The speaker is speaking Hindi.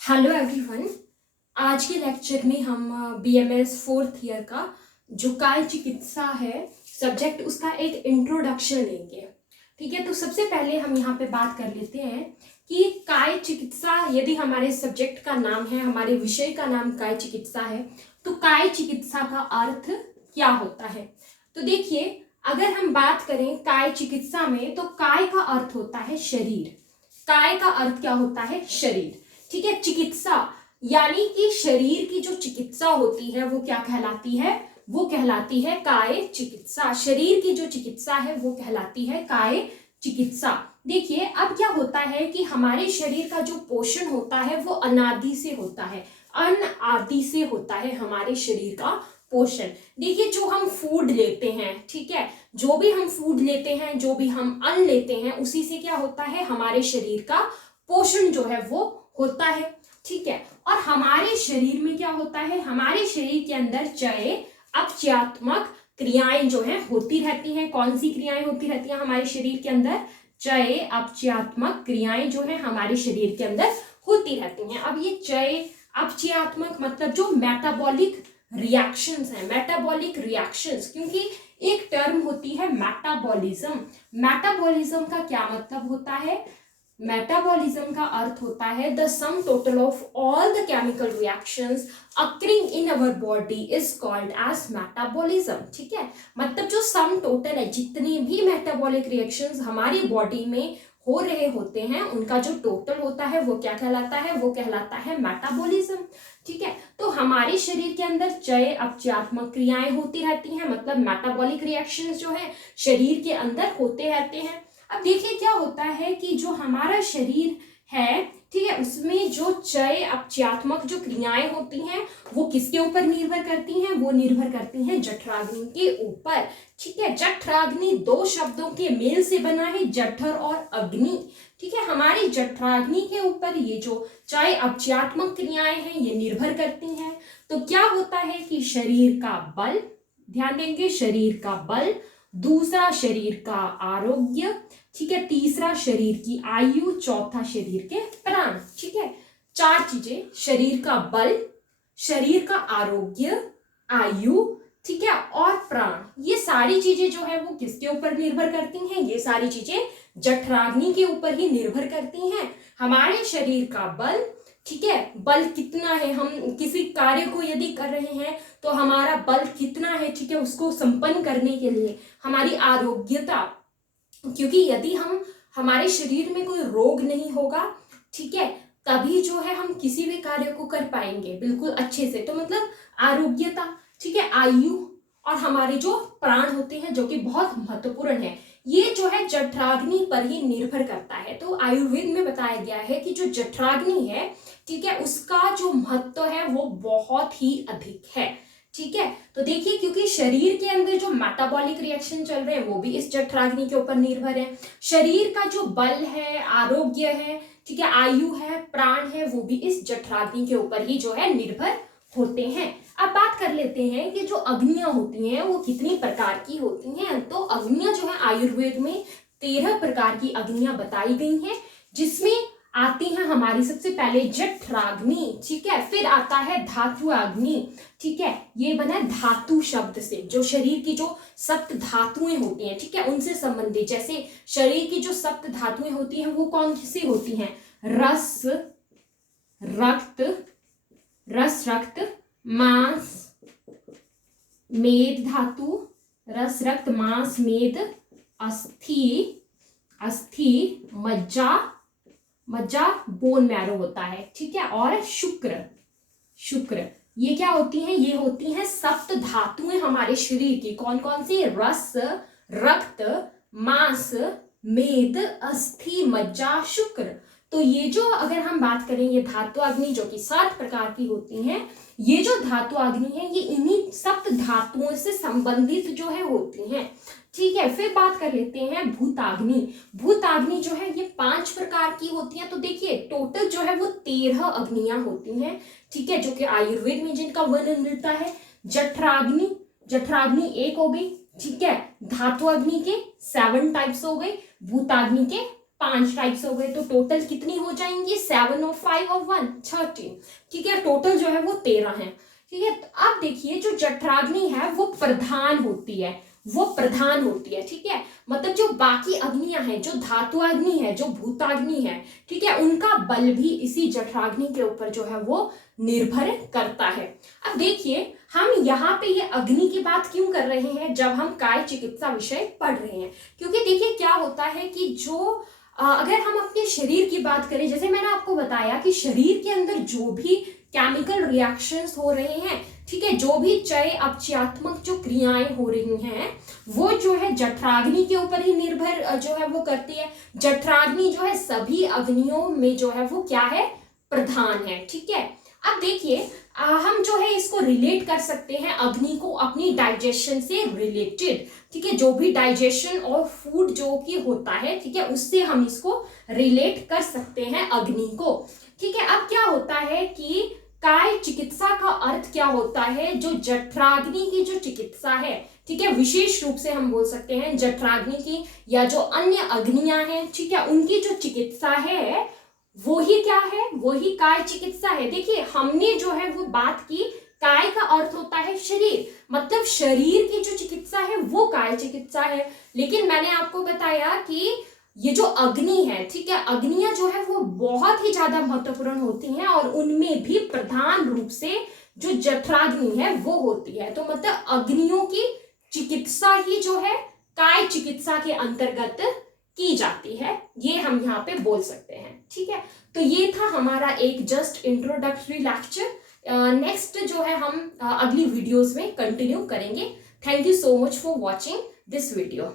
Hello everyone. आज के लेक्चर में हम बीएमएस फोर्थ ईयर का जो काय चिकित्सा है सब्जेक्ट, उसका एक इंट्रोडक्शन लेंगे। ठीक है, तो सबसे पहले हम यहाँ पे बात कर लेते हैं कि काय चिकित्सा यदि हमारे सब्जेक्ट का नाम है, हमारे विषय का नाम काय चिकित्सा है, तो काय चिकित्सा का अर्थ क्या होता है। तो देखिए, अगर हम बात करें काय चिकित्सा में, तो काय का अर्थ होता है शरीर। काय का अर्थ क्या होता है? शरीर। ठीक है, चिकित्सा यानी कि शरीर की जो चिकित्सा होती है वो क्या कहलाती है? वो कहलाती है काय चिकित्सा। शरीर की जो चिकित्सा है वो कहलाती है काय चिकित्सा। देखिए, अब क्या होता है कि हमारे शरीर का जो पोषण होता है वो अनादि से होता है, अनादि से होता है हमारे शरीर का पोषण। देखिए, जो हम फूड लेते हैं, ठीक है, जो भी हम फूड लेते हैं, जो भी हम अन्न लेते हैं, उसी से क्या होता है? हमारे शरीर का पोषण जो है वो होता है। ठीक है, और हमारे शरीर में क्या होता है? हमारे शरीर के अंदर चय अपचयात्मक क्रियाएं जो है होती रहती हैं। कौन सी क्रियाएं होती रहती हैं हमारे शरीर के अंदर? चय अपचयात्मक क्रियाएं जो है हमारे शरीर के अंदर होती रहती हैं। अब ये चय अपचयात्मक मतलब जो मेटाबॉलिक रिएक्शंस हैं, मेटाबॉलिक रिएक्शंस, क्योंकि एक टर्म होती है मेटाबॉलिज्म। मेटाबॉलिज्म का क्या मतलब होता है? मेटाबॉलिज्म का अर्थ होता है the sum total of all the chemical reactions occurring in our body is called as metabolism. ठीक है, मतलब जो सम टोटल है, जितने भी मेटाबॉलिक रिएक्शंस हमारी बॉडी में हो रहे होते हैं, उनका जो टोटल होता है वो क्या कहलाता है? वो कहलाता है मेटाबॉलिज्म। ठीक है, तो हमारे शरीर के अंदर चय अपचयात्मक क्रियाएं होती रहती हैं, मतलब मेटाबॉलिक रिएक्शंस जो है शरीर के अंदर होते रहते हैं। अब देखिए, क्या होता है कि जो हमारा शरीर है, ठीक है, उसमें जो चय अपचयात्मक जो क्रियाएं होती हैं वो किसके ऊपर निर्भर करती हैं? वो निर्भर करती हैं जठराग्नि के ऊपर। ठीक है, जठराग्नि दो शब्दों के मेल से बना है, जठर और अग्नि। ठीक है, हमारी जठराग्नि के ऊपर ये जो चय अपचयात्मक क्रियाएं हैं ये निर्भर करती हैं। तो क्या होता है कि शरीर का बल, ध्यान देंगे, शरीर का बल, दूसरा शरीर का आरोग्य, ठीक है, तीसरा शरीर की आयु, चौथा शरीर के प्राण। ठीक है, चार चीजें, शरीर का बल, शरीर का आरोग्य, आयु, ठीक है, और प्राण, ये सारी चीजें जो है वो किसके ऊपर निर्भर करती हैं? ये सारी चीजें जठराग्नि के ऊपर ही निर्भर करती हैं। हमारे शरीर का बल, ठीक है, बल कितना है, हम किसी कार्य को यदि कर रहे हैं तो हमारा बल कितना है, ठीक है, उसको संपन्न करने के लिए हमारी आरोग्यता, क्योंकि यदि हमारे शरीर में कोई रोग नहीं होगा, ठीक है, तभी जो है हम किसी भी कार्य को कर पाएंगे बिल्कुल अच्छे से। तो मतलब आरोग्यता, ठीक है, आयु और हमारे जो प्राण होते हैं जो कि बहुत महत्वपूर्ण है, ये जो है जठराग्नि पर ही निर्भर करता है। तो आयुर्वेद में बताया गया है कि जो जठराग्नि है, ठीक है, उसका जो महत्व है वो बहुत ही अधिक है। ठीक है, तो देखिए, क्योंकि शरीर के अंदर जो मेटाबॉलिक रिएक्शन चल रहे हैं वो भी इस जठराग्नि के ऊपर निर्भर है। शरीर का जो बल है, आरोग्य है, ठीक है, आयु है, प्राण है, वो भी इस जठराग्नि के ऊपर ही जो है निर्भर होते हैं। अब बात कर लेते हैं कि जो अग्नियां होती हैं वो कितनी प्रकार की होती हैं। तो अग्नियां जो है आयुर्वेद में 13 प्रकार की अग्नियां बताई गई हैं, जिसमें आती है हमारी सबसे पहले जठराग्नि, ठीक है, फिर आता है धातु अग्नि। ठीक है, ये बना है धातु शब्द से, जो शरीर की जो सप्त धातुएं होती हैं, ठीक है, उनसे संबंधित। जैसे शरीर की जो सप्त धातुएं होती हैं वो कौन सी होती हैं? रस, रक्त, रस रक्त, मांस, मेद धातु, रस रक्त मांस मेद, अस्थि, अस्थि, मज्जा, मज्जा बोन मैरो होता है, ठीक है, और शुक्र, शुक्र, ये क्या होती हैं? ये होती हैं सप्त धातुएं हमारे शरीर की। कौन कौन सी? रस, रक्त, मांस, मेद, अस्थि, मज्जा, शुक्र। तो ये जो अगर हम बात करें, ये धातु अग्नि जो कि 7 प्रकार की होती हैं, ये जो धातु अग्नि है ये इन्हीं सप्त धातुओं से संबंधित जो है होती हैं। ठीक है, फिर बात कर लेते हैं भूताग्नि। भूताग्नि जो है ये 5 प्रकार की होती है। तो देखिए, टोटल जो है वो 13 अग्नियां होती हैं, ठीक है, जो कि आयुर्वेद में जिनका वर्णन मिलता है। जठराग्नि, जठराग्नि 1 हो गई, ठीक है, धातु अग्नि के 7 टाइप्स हो गए, भूताग्नि के 5 टाइप्स हो गए, तो टोटल कितनी हो जाएंगी? 7 और 5 और 1 13। ठीक है, टोटल जो है वो 13 है। ठीक है, तो अब देखिए जो जठराग्नि है वो प्रधान होती है, वो प्रधान होती है। ठीक है, मतलब जो बाकी अग्नियां हैं, जो धातु अग्नि है, जो भूताग्नि है, ठीक है, उनका बल भी इसी जठराग्नि के ऊपर जो है वो निर्भर करता है। अब देखिए हम यहाँ पे ये अग्नि की बात क्यों कर रहे हैं जब हम काय चिकित्सा विषय पढ़ रहे हैं? क्योंकि देखिए क्या होता है कि जो अगर हम अपने शरीर की बात करें, जैसे मैंने आपको बताया कि शरीर के अंदर जो भी केमिकल रिएक्शंस हो रहे हैं, ठीक है, जो भी चय अपचयात्मक जो क्रियाएं हो रही हैं, वो जो है जठराग्नि के ऊपर ही निर्भर जो है वो करती है। जठराग्नि जो है सभी अग्नियों में जो है वो क्या है? प्रधान है। ठीक है, अब देखिए हम जो है इसको रिलेट कर सकते हैं अग्नि को अपनी डाइजेशन से रिलेटेड। ठीक है, जो भी डाइजेशन और फूड जो कि होता है, ठीक है, उससे हम इसको रिलेट कर सकते हैं अग्नि को। ठीक है, अब क्या होता है कि काय चिकित्सा का अर्थ क्या होता है? जो जठराग्नि की जो चिकित्सा है, ठीक है, विशेष रूप से हम बोल सकते हैं जठराग्नि की या जो अन्य अग्नियां हैं, ठीक है, उनकी जो चिकित्सा है वो ही क्या है? वो ही काय चिकित्सा है। देखिए हमने जो है वो बात की, काय का अर्थ होता है शरीर, मतलब शरीर की जो चिकित्सा है वो काय चिकित्सा है। लेकिन मैंने आपको बताया कि ये जो अग्नि है, ठीक है, अग्नियां जो है वो बहुत ही ज्यादा महत्वपूर्ण होती हैं और उनमें भी प्रधान रूप से जो जठराग्नि है वो होती है। तो मतलब अग्नियों की चिकित्सा ही जो है काय चिकित्सा के अंतर्गत की जाती है, ये हम यहाँ पे बोल सकते हैं। ठीक है, तो ये था हमारा एक जस्ट इंट्रोडक्टरी लेक्चर। नेक्स्ट जो है हम अगली वीडियोस में कंटिन्यू करेंगे। Thank you so much for watching this video.